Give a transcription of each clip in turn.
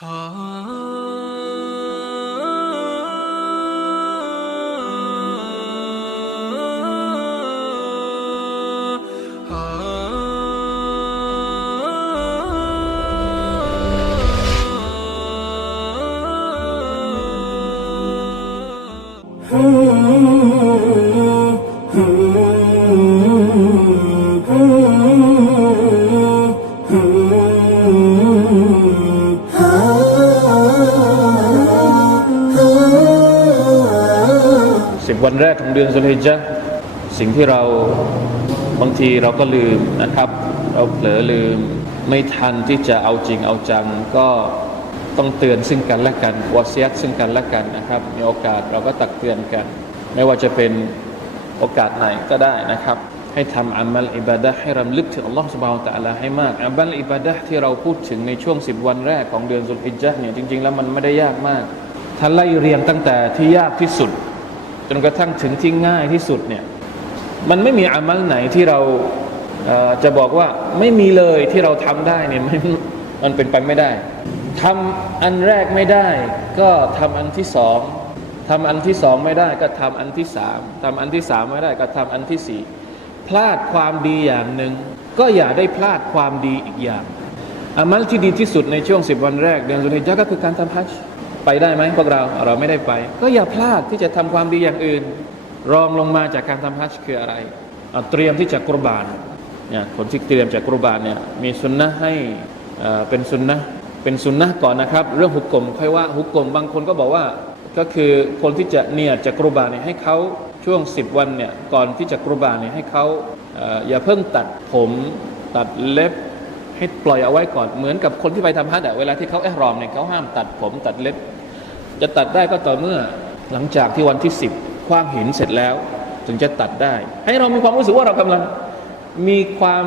สิ วันแรกของเดือนสุลฮิจญะห์สิ่งที่เราบางทีเราก็ลืมนะครับ เราเผลอลืมไม่ทันที่จะเอาจริงเอาจัง ก็ต้องเตือนซึ่งกันและกันวอเซียตซึ่งกันและกันนะครับ มีโอกาสเราก็ตักเตือนกัน ไม่ว่าจะเป็นโอกาสไหนก็ได้นะครับ ให้ทำอามัลอิบาดะห์ให้รำลึกถึงอัลลอฮฺสุบฮานตะอาลาให้มากอามัลอิบาดะห์ที่เราพูดถึงในช่วง 10 วันแรกของเดือนสุลฮิจญ์เนี่ยจริง ๆ แล้วมันไม่ได้ยากมากถ้าไล่เรียงตั้งแต่ที่ยากที่สุด จนกระทั่งถึงที่ง่ายที่สุดเนี่ยมันไม่มีอามัลไหนที่เราจะบอกว่าไม่มีเลยที่เราทำได้เนี่ยมันมันเป็นไปไม่ได้ทำอันแรกไม่ได้ ก็ทำอันที่สองทำอันที่สองไม่ได้ก็ทำอันที่สามทำอันที่สามไม่ได้ก็ทำอันที่สี่พลาดความดีอย่างหนึ่งก็อย่าได้พลาดความดีอีกอย่างอามัลที่ดีที่สุดในช่วง10วันแรกเดือนสุลฮิจญะก็คือการทำฮัจญ์ ไปได้ไหมพวกเราเราไม่ได้ไป ก็อย่าพลาดที่จะทำความดีอย่างอื่น รองลงมาจากการทำฮัจญ์คืออะไรเตรียมที่จะกุรบานเนี่ยคนที่เตรียมจากกุรบานเนี่ยมีสุนนะให้เอ่อเป็นสุนนะเป็นสุนนะก่อนนะครับ เรื่องหุกกลมค่อยว่าหุกกลมบางคนก็บอกว่าก็คือคนที่จะเนียดจากกุรบานเนี่ยให้เขาช่วง 10 วันเนี่ยก่อนที่จะกุรบานเนี่ยให้เขาอ่ออย่าเพิ่งตัดผมตัดเล็บให้ปล่อยเอาไว้ก่อนเหมือนกับคนที่ไปทำฮัจญ์อะเวลาที่เขาเอรอมเนี่ยเขาห้ามตัดผมตัดเล็บ จะตัดได้ก็ต่อเมื่อหลังจากที่วันที่10คว้างหินเสร็จแล้ว ถึงจะตัดได้ ให้เรามีความรู้สึกว่าเรากำลังมีความ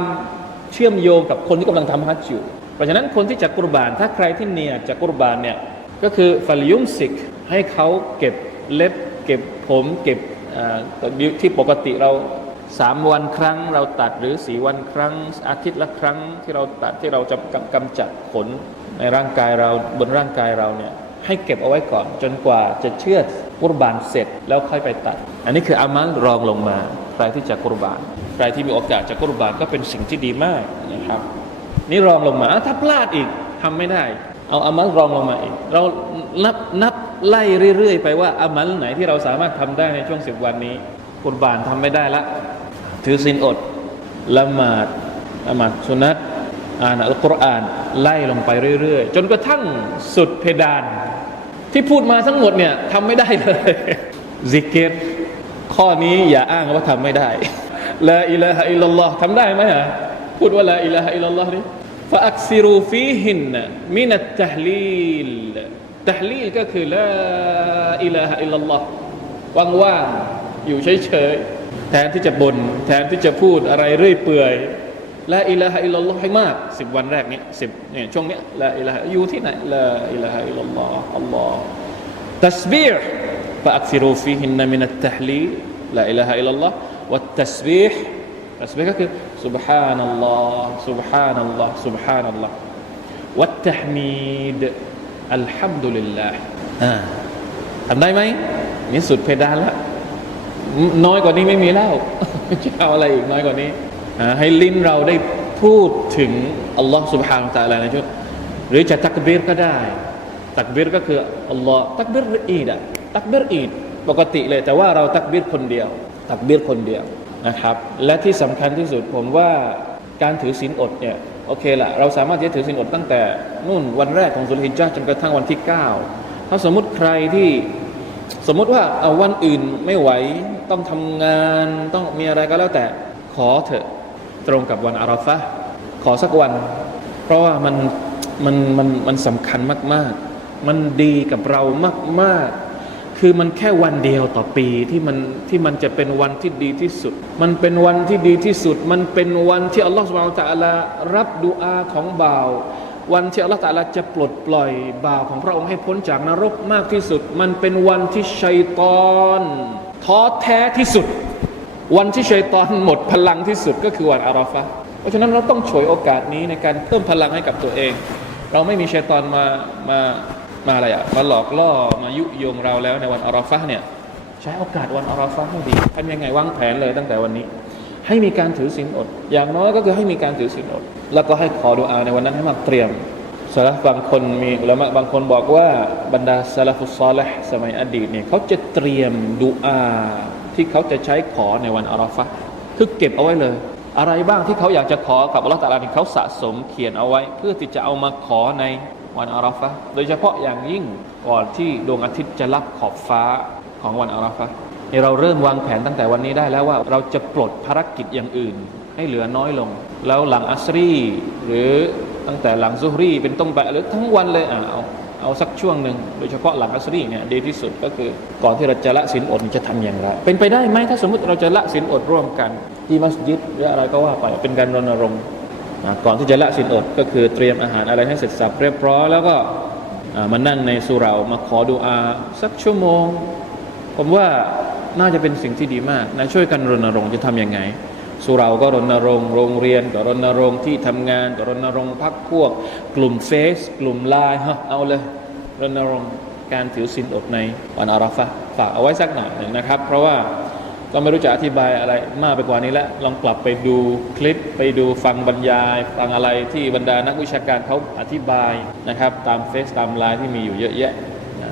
เชื่อมโยงกับคนที่กำลังทำฮัจญ์อยู่เพราะฉะนั้นคนที่จะกุรบาน ถ้าใครที่เนียจะกุรบานเนี่ยก็คือฟัลยุมสิกให้เขาเก็บเล็บ เก็บผมเก็บที่ปกติเราสามวันครั้งเราตัดหรือสี่วันครั้ง อาทิตย์ละครั้งที่เราตัดที่เราจะกำกำจัดขนในร่างกายเราบนร่างกายเราเนี่ย ให้เก็บเอาไว้ก่อน จนกว่าจะเชื่อกุรบานเสร็จแล้วค่อยไปตัด อันนี้คืออามัลรองลงมาใครที่จะกุรบานใครที่มีโอกาสจะกุรบานก็เป็นสิ่งที่ดีมากนะครับ นี่รองลงมาถ้าพลาดอีกทำไม่ได้ เอาอามัลรองลงมาอีก เรานับนับไล่เรื่อยๆ ไปว่าอามัลไหนที่เราสามารถทำได้ในช่วงสิบวันนี้กุรบานทำไม่ได้ละ ถือศีลอดละหมาดละหมาดสุนัตอ่านอัลกุรอาน ไล่ลงไปเรื่อยๆ จนกระทั่งสุดเพดาน ที่พูดมาทั้งหมดเนี่ยทำไม่ได้เลยซิกเกตข้อนี้อย่าอ้างว่าทำไม่ได้ลาอิลาฮะอิลลอฮ์ทำได้ไหมฮะพูดว่าลาอิลาฮะอิลลอฮ์นี่ฟะอักซิรูฟีหินมินัตตะฮลีลตะฮลีลก็คือลาอิลาฮะอิลลอฮ์ว่างๆอยู่เฉยๆแทนที่จะบน่นแทนที่จะพูดอะไรเรื่อยเปื่อย ละอิลาฮะอิลลัลลอฮ์ให้มากสิบวันแรกนี้สิบเนี่ยช่วงเนี้ยละอิลาฮะอยู่ที่ไหนละอิลาฮะอิลลัลลอฮ์อัลลอฮ์ تسبيح فأكثروا فيهن من التحليل لا إله إلا الله والتسبيح تسبيح ก็คือ سبحان الله سبحان الله سبحان الله والتحميد الحمد لله อ่าทำได้ไหมนี่สุดเพดานละ น้อยกว่านี้ไม่มีแล้ว จะเอาอะไรอีกน้อยกว่านี้อ่า ให้ลิ้นเราได้พูดถึงอัลลอฮ์ سبحانه และ تعالى ในช่วงหรือจะตักบีรก็ได้ ตักบีรก็คืออัลลอฮ์ตักบีรอีดอะตักบีรอีดปกติเลย แต่ว่าเราตักบีรคนเดียว ตักบีรคนเดียวนะครับ และที่สำคัญที่สุดผมว่าการถือศีลอดเนี่ยโอเคละเราสามารถที่จะถือศีลอดตั้งแต่นู่นวันแรกของสุลฮิจญะห์จนกระทั่งวันที่ 9 ถ้าสมมุติใครที่สมมุติว่าเอาวันอื่นไม่ไหวต้องทำงานต้องมีอะไรก็แล้วแต่ขอเถอะ ตรงกับวันอาราฟะขอสักวัน เพราะว่ามันมันมันมันสำคัญมาก ๆ มันดีกับเรามาก ๆ คือมันแค่วันเดียวต่อปีที่มันที่มันจะเป็นวันที่ดีที่สุด มันเป็นวันที่ดีที่สุด มันเป็นวันที่อัลลอฮฺสุบฮานะฮูวะตะอาลารับดุอาของบ่าว วันที่อัลลอฮฺตะอาลาจะปลดปล่อยบ่าวของพระองค์ให้พ้นจากนรกมากที่สุด มันเป็นวันที่ชัยตอนท้อแท้ที่สุด วันที่ชัยตอนหมดพลังที่สุดก็คือวันอาราฟะเพราะฉะนั้นเราต้องฉวยโอกาสนี้ในการเพิ่มพลังให้กับตัวเอง เราไม่มีชัยตอนมามามาอะไรอะมาหลอกล่อมายุยงเราแล้วในวันอาราฟะเนี่ยใช้โอกาสวันอาราฟะให้ดีทำยังไงวางแผนเลยตั้งแต่วันนี้ ให้มีการถือศีลอด อย่างน้อยก็คือให้มีการถือศีลอด แล้วก็ให้ขอดุอาในวันนั้นให้มากเตรียมสลับบางคนมีอุลามะบางคนบอกว่าบรรดาสลัฟุสซอลห์สมัยอดีตเนี่ยเขาจะเตรียมดุอา ที่เขาจะใช้ขอในวันอาราฟะห์คือเก็บเอาไว้เลย อะไรบ้างที่เขาอยากจะขอกับอัลลอฮฺตาลาเนี่เขาสะสมเขียนเอาไว้ เพื่อที่จะเอามาขอในวันอาราฟะห์โดยเฉพาะอย่างยิ่งก่อนที่ดวงอาทิตย์จะลับขอบฟ้าของวันอาราฟะห์นี่เราเริ่มวางแผนตั้งแต่วันนี้ได้แล้วว่าเราจะปลดภารกิจอย่างอื่น ให้เหลือน้อยลง แล้วหลังอัสรี หรือตั้งแต่หลังซุฮรีเป็นต้นไปหรือทั้งวันเลยอะเอา เอาสักช่วงหนึ่งโดยเฉพาะหลังอัสรีเนี่ยดีที่สุดก็คือก่อนที่เราจะละสินอดจะทำอย่างไร เป็นไปได้ไหมถ้าสมมติเราจะละสินอดร่วมกัน ที่มัสยิดหรืออะไรก็ว่าไปเป็นการรณรงค์ก่อนที่จะละสินอดก็คือเตรียมอาหารอะไรให้เสร็จสับเรียบร้อยแล้วก็มานั่งในสุเหรามาขอดูอาสักชั่วโมง ผมว่าน่าจะเป็นสิ่งที่ดีมากนะช่วยกันรณรงค์จะทำยังไง สุเราก็รณรงค์โรงเรียนก็รณรงค์ที่ทำงานก็รณรงค์พักพวก กลุ่มเฟซกลุ่มไลน์ฮะเอาเลยรณรงค์การถือศีลอดในวันอาราฟะฝากเอาไว้สักหน่อยหนึ่งนะครับ เพราะว่าก็ไม่รู้จะอธิบายอะไรมากไปกว่านี้แล้วลองกลับไปดูคลิปไปดูฟังบรรยาย ฟังอะไรที่บรรดานักวิชาการเขาอธิบายนะครับ ตามเฟซตามไลน์ที่มีอยู่เยอะแยะ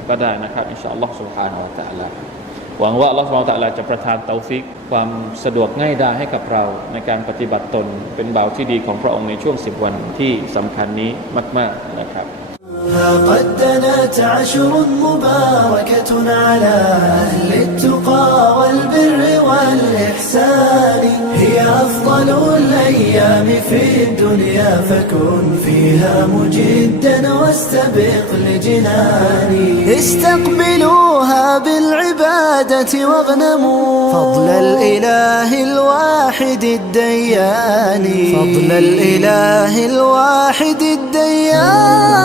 ก็ได้นะครับ อินชาอัลลอฮฺสุบฮานาอัลลอฮฺ สุบฮานะฮูวะตะอาลาจะประทานเตาฟิก ความสะดวกง่ายดายให้กับเราในการปฏิบัติตน เป็นบ่าวที่ดีของพระองค์ในช่วงสิบวันที่สำคัญนี้มาก ๆ นะครับ ها قد دنت عشر مباركة على أهل التقى والبر والإحسان هي أفضل الأيام في الدنيا فكن فيها مجدا واستبق لجناني. استقبلوها بالعبادة واغنموا. فضل الإله الواحد الديان فضل الإله الواحد الديان